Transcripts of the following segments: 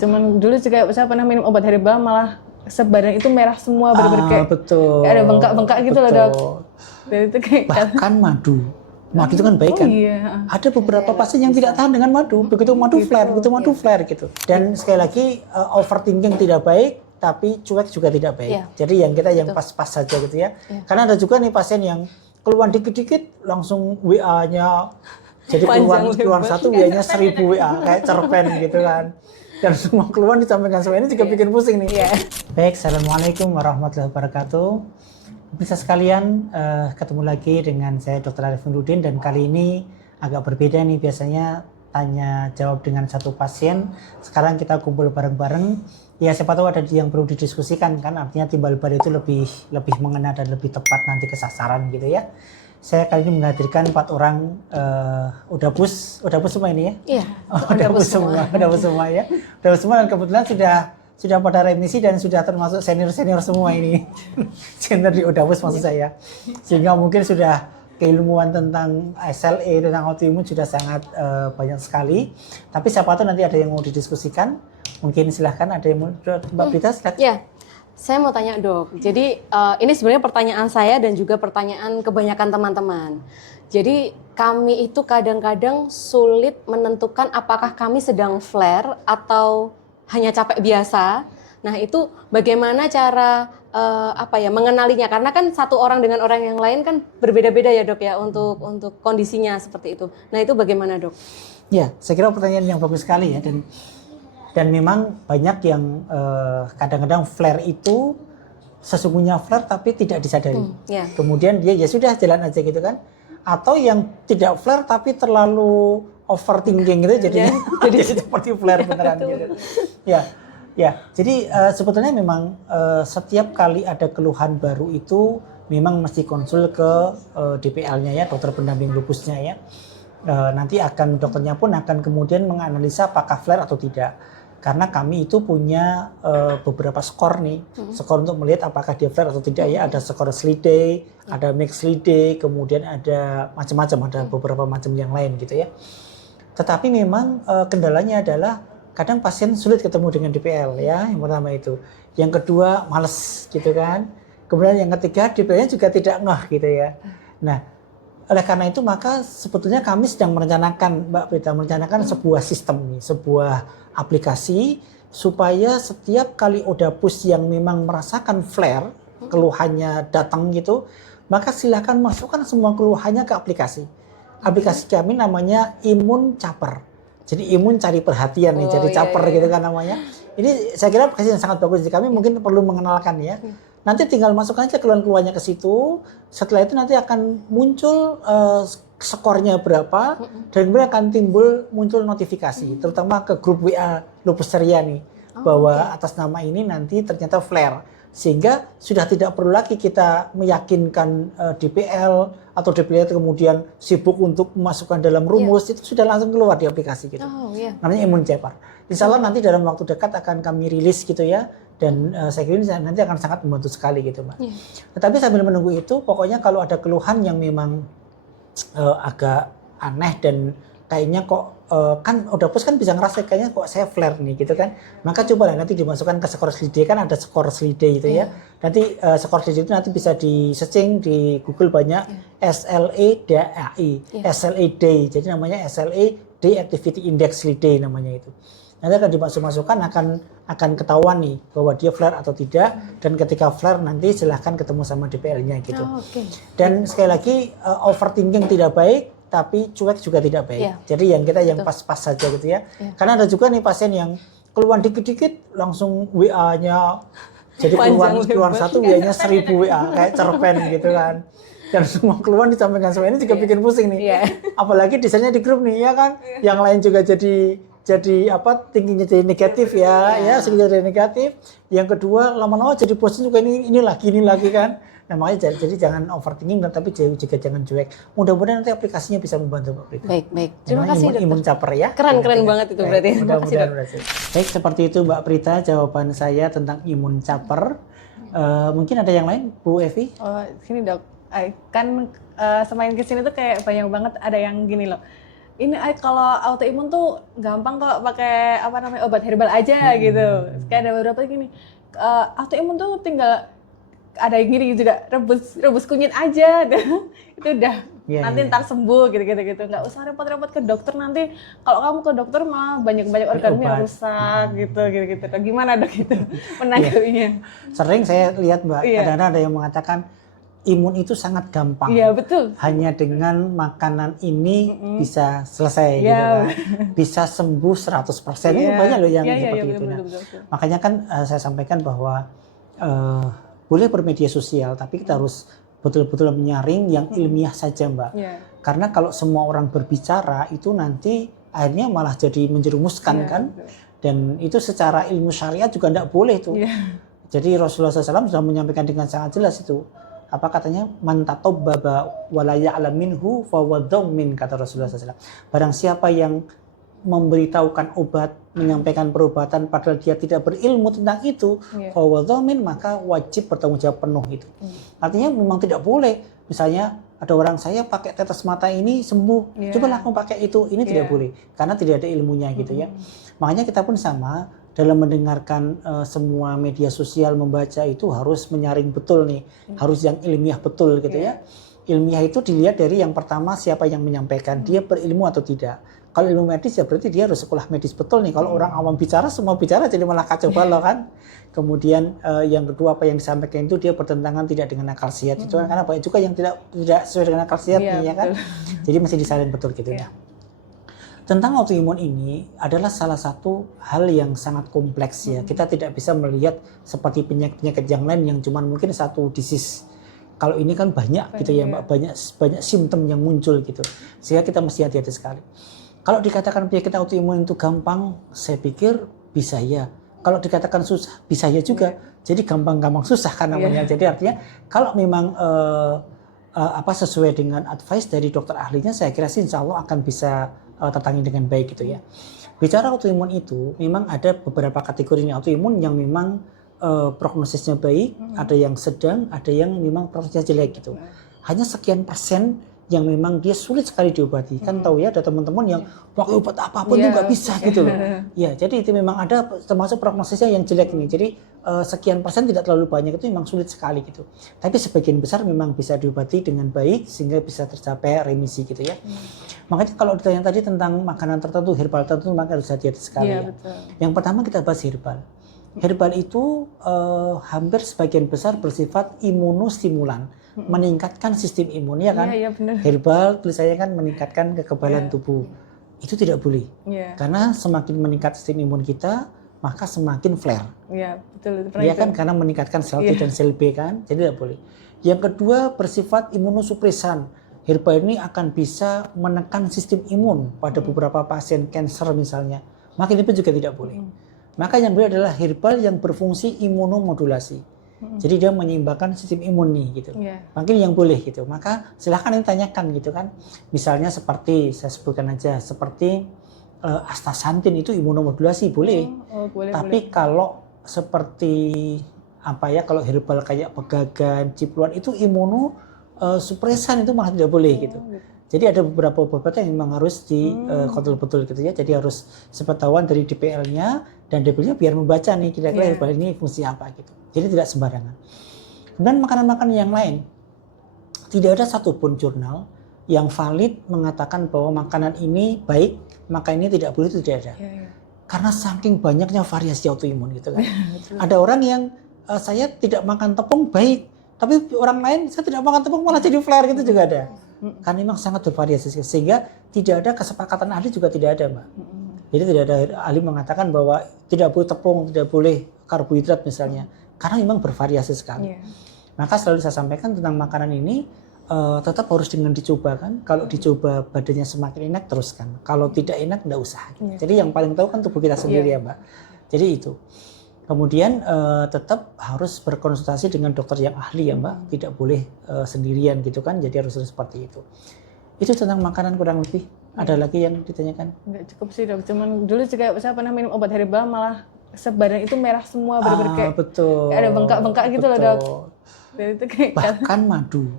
Cuman dulu juga saya pernah minum obat herbal malah sebadan itu merah semua, bener-bener kayak betul. ada bengkak-bengkak gitu loh dok. Dan itu kayak Bahkan madu itu kan baik kan? Iya. Ada beberapa pasien yang tidak tahan dengan madu, begitu madu flare gitu. Dan sekali lagi overthinking tidak baik, tapi cuek juga tidak baik. Jadi yang kita yang pas-pas saja gitu ya. Karena ada juga nih pasien yang keluar dikit-dikit langsung WA-nya jadi keluar satu WA-nya 1000 WA kayak cerpen gitu kan. Dan semua keluhan disampaikan semua ini juga bikin pusing nih. Baik, assalamualaikum warahmatullahi wabarakatuh. Bisa sekalian ketemu lagi dengan saya Dr. Arif Nurdin, dan kali ini agak berbeda nih, biasanya tanya jawab dengan satu pasien. Sekarang kita kumpul bareng-bareng. Ya siapa tahu ada yang perlu didiskusikan kan, artinya timbal balik itu lebih mengena dan lebih tepat nanti ke sasaran gitu ya. Saya kali ini menghadirkan 4 orang udah bus semua ini ya? Iya. Udah bus semua ya. Udah bus semua dan kebetulan sudah pada remisi dan sudah termasuk senior semua ini. Senior di Udapus maksud saya. Sehingga mungkin sudah keilmuan tentang SLE, tentang autoimun sudah sangat banyak sekali. Tapi siapa tahu nanti ada yang mau didiskusikan. Mungkin silahkan, ada yang mau, Mbak Prita silahkan. Ya. Saya mau tanya dok, jadi ini sebenarnya pertanyaan saya dan juga pertanyaan kebanyakan teman-teman. Jadi kami itu kadang-kadang sulit menentukan apakah kami sedang flare atau hanya capek biasa. Nah itu bagaimana cara mengenalinya? Karena kan satu orang dengan orang yang lain kan berbeda-beda ya dok ya untuk kondisinya seperti itu. Nah itu bagaimana dok? Ya, saya kira pertanyaan yang bagus sekali ya, dan memang banyak yang kadang-kadang flare itu sesungguhnya flare tapi tidak disadari. Kemudian dia ya sudah jalan aja gitu kan. Atau yang tidak flare tapi terlalu overthinking gitu jadinya jadi seperti flare beneran gitu. Ya. Jadi sebetulnya memang setiap kali ada keluhan baru itu memang mesti konsul ke DPL-nya ya, dokter pendamping lupusnya ya. Nanti dokternya pun akan kemudian menganalisa apakah flare atau tidak. Karena kami itu punya beberapa skor nih, skor untuk melihat apakah dia flare atau tidak ya. Ada skor SLEDAI, ada mixed SLEDAI, kemudian ada macam-macam, ada beberapa macam yang lain gitu ya. Tetapi memang kendalanya adalah kadang pasien sulit ketemu dengan DPL ya, yang pertama itu. Yang kedua males gitu kan. Kemudian yang ketiga DPL-nya juga tidak ngeh gitu ya. Nah, oleh karena itu maka sebetulnya kami sedang merencanakan, Mbak Prita, sebuah sistem nih, sebuah aplikasi supaya setiap kali Udapus yang memang merasakan flare, keluhannya datang gitu, maka silakan masukkan semua keluhannya ke aplikasi. Aplikasi kami namanya Imun Caper. Jadi imun cari perhatian nih, jadi caper gitu kan namanya. Ini saya kira aplikasi yang sangat bagus. Jadi kami mungkin perlu mengenalkan ya. Nanti tinggal masukkan aja keluhan-keluhannya ke situ. Setelah itu nanti akan muncul skornya berapa, dan kemudian akan muncul notifikasi, terutama ke grup WA Lupus Ceria nih, bahwa atas nama ini nanti ternyata flare, sehingga sudah tidak perlu lagi kita meyakinkan DPL atau DPL itu kemudian sibuk untuk memasukkan dalam rumus, itu sudah langsung keluar di aplikasi gitu. Namanya Imun Caper. Insya Allah nanti dalam waktu dekat akan kami rilis gitu ya. Dan saya kira ini nanti akan sangat membantu sekali gitu Mbak. Tetapi sambil menunggu itu, pokoknya kalau ada keluhan yang memang agak aneh dan kayaknya kok kan Udapus kan bisa ngerasa kayaknya kok saya flare nih gitu kan. Maka cobalah nanti dimasukkan ke skor SLEDAI, kan ada skor SLEDAI itu ya. Nanti skor SLEDAI itu nanti bisa di searching di Google banyak SLEDAI, SLEDAI. Jadi namanya SLEDAI Activity Index SLEDAI namanya itu. Nanti akan dimasukkan akan ketahuan nih bahwa dia flare atau tidak, dan ketika flare nanti silahkan ketemu sama DPL-nya gitu. Dan sekali lagi overthinking tidak baik, tapi cuek juga tidak baik. Jadi yang kita yang pas-pas saja gitu ya. Karena ada juga nih pasien yang keluar dikit-dikit langsung WA-nya jadi keluar satu WA-nya 1000 WA kayak cerpen gitu kan. Dan semua keluhan disampaikan semua ini juga bikin pusing nih. Apalagi desainnya di grup nih ya kan. Yang lain juga jadi tingginya jadi negatif ya sedikit jadi negatif. Yang kedua lama-lama jadi bosan juga ini lagi kan. Nah makanya jadi jangan overthinking, tapi juga jangan cuek. Mudah-mudahan nanti aplikasinya bisa membantu Mbak Prita. Baik. Terima kasih dokter. Imun Caper ya. Keren banget itu berarti. Mudah-mudahan berhasil. Baik, seperti itu Mbak Prita jawaban saya tentang Imun Caper. Mungkin ada yang lain Bu Evi? Sini dok, kan semakin kesini tuh kayak banyak banget ada yang gini loh. ini kalau autoimun tuh gampang kok pakai apa namanya obat herbal aja gitu. Kayak ada beberapa gini, autoimun tuh tinggal ada yang gini juga rebus kunyit aja, itu udah nanti ntar sembuh gitu. Nggak usah repot-repot ke dokter, nanti kalau kamu ke dokter malah banyak organmu yang rusak gitu. Gimana dok itu menanggapinya? Sering saya lihat Mbak, kadang-kadang ada yang mengatakan imun itu sangat gampang. Iya betul. Hanya dengan makanan ini bisa selesai gitu kan. Bisa sembuh 100%. Itu banyak loh yang seperti itu. Betul. Makanya kan saya sampaikan bahwa boleh bermedia sosial, tapi kita harus betul-betul menyaring yang ilmiah saja Mbak. Karena kalau semua orang berbicara itu nanti akhirnya malah jadi menjerumuskan kan. Dan itu secara ilmu syariat juga tidak boleh tuh. Jadi Rasulullah SAW sudah menyampaikan dengan sangat jelas itu. Apa katanya, man tatabbaba wa la ya'lam minhu fa huwa dhammin, kata Rasulullah SAW. Barang siapa yang memberitahukan obat, menyampaikan perobatan padahal dia tidak berilmu tentang itu, fa huwa dhammin, maka wajib bertanggung jawab penuh itu. Artinya memang tidak boleh. Misalnya ada orang, saya pakai tetes mata ini sembuh, coba kamu pakai itu, ini tidak boleh karena tidak ada ilmunya gitu ya. Makanya kita pun sama dalam mendengarkan semua media sosial, membaca itu harus menyaring betul nih, harus yang ilmiah betul gitu ya. Ilmiah itu dilihat dari yang pertama siapa yang menyampaikan, dia berilmu atau tidak. Kalau ilmu medis ya berarti dia harus sekolah medis betul nih. Kalau orang awam bicara, semua bicara jadi malah kacau balau kan. Kemudian yang kedua apa yang disampaikan itu dia bertentangan tidak dengan akal sehat. Itu kan karena banyak juga yang tidak sesuai dengan akal sehat ya kan. Jadi mesti disaring betul gitu ya. Tentang autoimun ini adalah salah satu hal yang sangat kompleks ya. Kita tidak bisa melihat seperti penyakit yang lain yang cuma mungkin satu disease. Kalau ini kan banyak gitu ya Mbak, banyak simptom yang muncul gitu. Sehingga kita mesti hati-hati sekali. Kalau dikatakan penyakit autoimun itu gampang, saya pikir bisa ya. Kalau dikatakan susah, bisa ya juga. Jadi gampang-gampang susah kan namanya. Jadi artinya kalau memang sesuai dengan advice dari dokter ahlinya, saya kira sih insya Allah akan bisa tertangani dengan baik gitu ya. Bicara autoimun itu, memang ada beberapa kategori autoimun yang memang prognosisnya baik, ada yang sedang, ada yang memang prognosisnya jelek gitu. Hanya sekian persen yang memang dia sulit sekali diobati. Kan tahu ya ada teman-teman yang pakai obat apapun itu nggak bisa gitu loh. Ya, jadi itu memang ada termasuk prognosisnya yang jelek ini. Jadi sekian persen tidak terlalu banyak itu memang sulit sekali gitu. Tapi sebagian besar memang bisa diobati dengan baik sehingga bisa tercapai remisi gitu ya. Makanya kalau ditanya tadi tentang makanan tertentu, herbal tertentu, maka harus hati-hati sekali ya. Betul. Yang pertama kita bahas herbal. Herbal itu hampir sebagian besar bersifat imunostimulan, meningkatkan sistem imun ya kan. Herbal tulisannya kan meningkatkan kekebalan tubuh. Itu tidak boleh. Karena semakin meningkat sistem imun kita, maka semakin flare. Iya, betul. Iya kan, karena meningkatkan sel T dan sel B kan, jadi tidak boleh. Yang kedua bersifat imunosupresan. Herbal ini akan bisa menekan sistem imun pada beberapa pasien kanker misalnya. Maka ini pun juga tidak boleh. Maka yang boleh adalah herbal yang berfungsi imunomodulasi. Jadi dia menyeimbangkan sistem imun nih gitu. Mungkin yang boleh gitu. Maka silahkan ditanyakan gitu kan. Misalnya seperti saya sebutkan aja seperti astaxanthin itu imunomodulasi boleh. Tapi kalau seperti kalau herbal kayak pegagan, cipluan itu imunosupresan itu malah tidak boleh gitu. Jadi ada beberapa obat yang memang harus dikontrol betul gitu ya. Jadi harus sepengetahuan dari DPL-nya dan DPL-nya biar membaca nih kira-kira herbal ini fungsi apa gitu. Jadi tidak sembarangan. Kemudian makanan-makanan yang lain. Tidak ada satupun jurnal yang valid mengatakan bahwa makanan ini baik, maka ini tidak boleh, itu tidak ada. Karena saking banyaknya variasi autoimun gitu kan. Ada orang yang saya tidak makan tepung baik, tapi orang lain saya tidak makan tepung malah jadi flare gitu juga ada. Karena memang sangat bervariasi sehingga tidak ada kesepakatan ahli juga tidak ada Mbak. Jadi tidak ada ahli mengatakan bahwa tidak boleh tepung, tidak boleh karbohidrat misalnya. Karena memang bervariasi sekali. Maka selalu saya sampaikan tentang makanan ini tetap harus dengan dicoba kan. Kalau dicoba badannya semakin enak teruskan. Kalau tidak enak enggak usah. Jadi yang paling tahu kan tubuh kita sendiri ya Mbak. Jadi itu. Kemudian tetap harus berkonsultasi dengan dokter yang ahli ya Mbak. Tidak boleh sendirian gitu kan. Jadi harus seperti itu. Itu tentang makanan kurang lebih. Ada lagi yang ditanyakan? Enggak cukup sih dok. Cuman dulu juga saya pernah minum obat herbal malah sebadan itu merah semua. Bener-bener kayak betul. Kayak ada bengkak-bengkak gitu loh dok. Bahkan madu.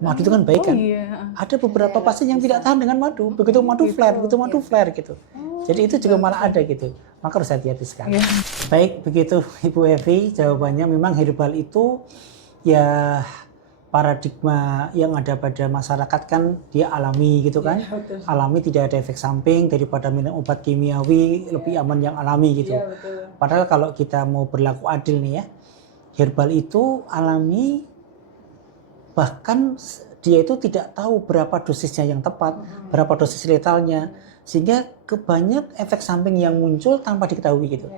Madu itu kan baik kan. Iya. Ada beberapa pasien yang tidak tahan dengan madu. Begitu madu flare, begitu madu flare gitu. Jadi itu juga malah ada gitu. Maka harus hati-hati sekali. Baik, begitu Ibu Evi jawabannya. Memang herbal itu ya paradigma yang ada pada masyarakat kan dia alami gitu kan. Alami, tidak ada efek samping, daripada minum obat kimiawi lebih aman yang alami gitu. Padahal kalau kita mau berlaku adil nih ya, herbal itu alami, bahkan dia itu tidak tahu berapa dosisnya yang tepat, berapa dosis letalnya, sehingga kebanyak efek samping yang muncul tanpa diketahui gitu.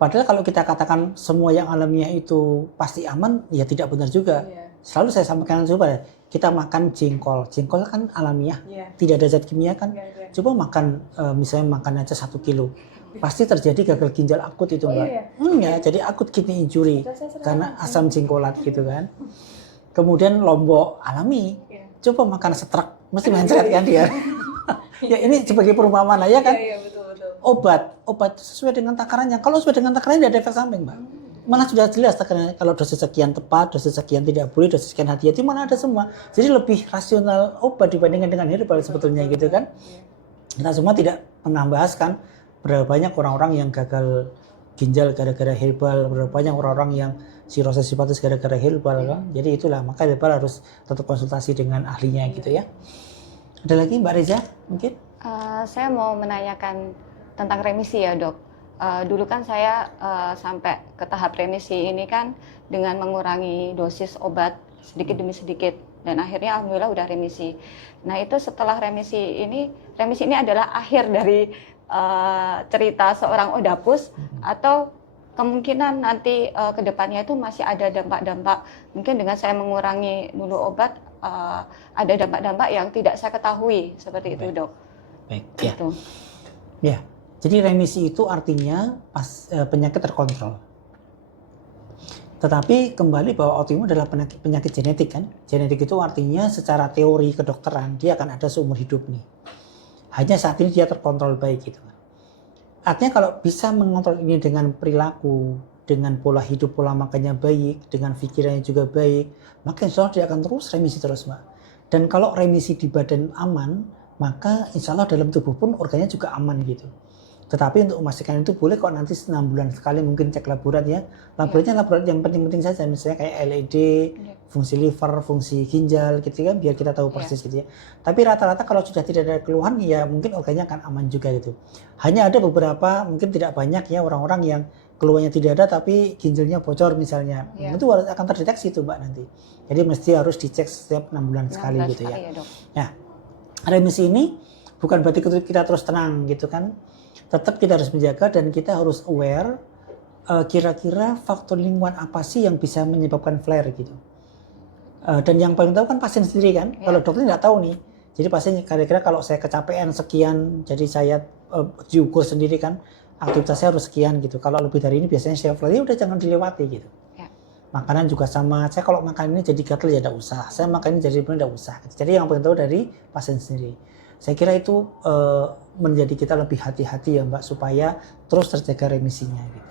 Padahal kalau kita katakan semua yang alamiah itu pasti aman, ya tidak benar juga. Selalu saya sampaikan coba kita makan jengkol kan alamiah, tidak ada zat kimia kan. Coba makan misalnya makan aja 1 kilo, pasti terjadi gagal ginjal akut itu Mbak. Ya, jadi akut kidney injury karena asam jengkolat gitu kan. Kemudian lombok alami, coba makan setrek, mesti mencret kan dia. Ya ini sebagai perumpamaan ya kan. Obat sesuai dengan takarannya. Kalau sesuai dengan takarannya tidak ada efek samping, Mbak. Malah sudah jelas takarannya. Kalau dosis sekian tepat, dosis sekian tidak boleh, dosis sekian hati-hati, mana ada semua. Jadi lebih rasional obat dibandingkan dengan herbal sebetulnya gitu kan. Kita semua tidak pernah bahas kan berapa banyak orang-orang yang gagal ginjal gara-gara herbal, berapa banyak orang-orang yang sirosis hepatis gara-gara herbal kan. Jadi itulah, maka herbal harus tetap konsultasi dengan ahlinya gitu ya. Ada lagi Mbak Reza mungkin? Saya mau menanyakan tentang remisi ya dok. Dulu kan saya sampai ke tahap remisi ini kan dengan mengurangi dosis obat sedikit demi sedikit, dan akhirnya alhamdulillah udah remisi. Nah itu setelah remisi ini adalah akhir dari cerita seorang Oedapus, atau kemungkinan nanti ke depannya itu masih ada dampak-dampak, mungkin dengan saya mengurangi dulu obat ada dampak-dampak yang tidak saya ketahui seperti itu dok. Baik, gitu. Ya. Jadi remisi itu artinya penyakit terkontrol. Tetapi kembali bahwa autoimun adalah penyakit genetik kan. Genetik itu artinya secara teori kedokteran dia akan ada seumur hidup nih. Hanya saat ini dia terkontrol baik gitu. Artinya kalau bisa mengontrol ini dengan perilaku, dengan pola hidup, pola makannya baik, dengan pikirannya juga baik, maka insya Allah dia akan terus remisi terus Mbak. Dan kalau remisi di badan aman, maka insya Allah dalam tubuh pun organnya juga aman gitu. Tetapi untuk memastikan itu boleh kok nanti 6 bulan sekali mungkin cek laborat ya. Laboratnya laborat yang penting-penting saja, misalnya kayak LED, fungsi liver, fungsi ginjal gitu kan, biar kita tahu persis gitu ya. Tapi rata-rata kalau sudah tidak ada keluhan ya mungkin organnya akan aman juga gitu. Hanya ada beberapa, mungkin tidak banyak ya orang-orang yang keluhannya tidak ada tapi ginjalnya bocor misalnya. Itu akan terdeteksi itu Mbak nanti. Jadi mesti harus dicek setiap 6 bulan sekali gitu ya. Nah, remisi ini bukan berarti kita terus tenang gitu kan. Tetap kita harus menjaga dan kita harus aware kira-kira faktor lingkungan apa sih yang bisa menyebabkan flare gitu. Dan yang paling tahu kan pasien sendiri kan. Kalau dokter nggak tahu nih. Jadi pasien kira-kira kalau saya kecapean sekian, jadi saya diukur sendiri kan aktivitasnya harus sekian gitu. Kalau lebih dari ini biasanya saya flare, ya udah jangan dilewati gitu. Makanan juga sama. Saya kalau makan ini jadi gatal ya tidak usah. Saya makan ini jadi benar tidak usah. Jadi yang paling tahu dari pasien sendiri. Saya kira itu menjadi kita lebih hati-hati ya Mbak supaya terus terjaga remisinya gitu.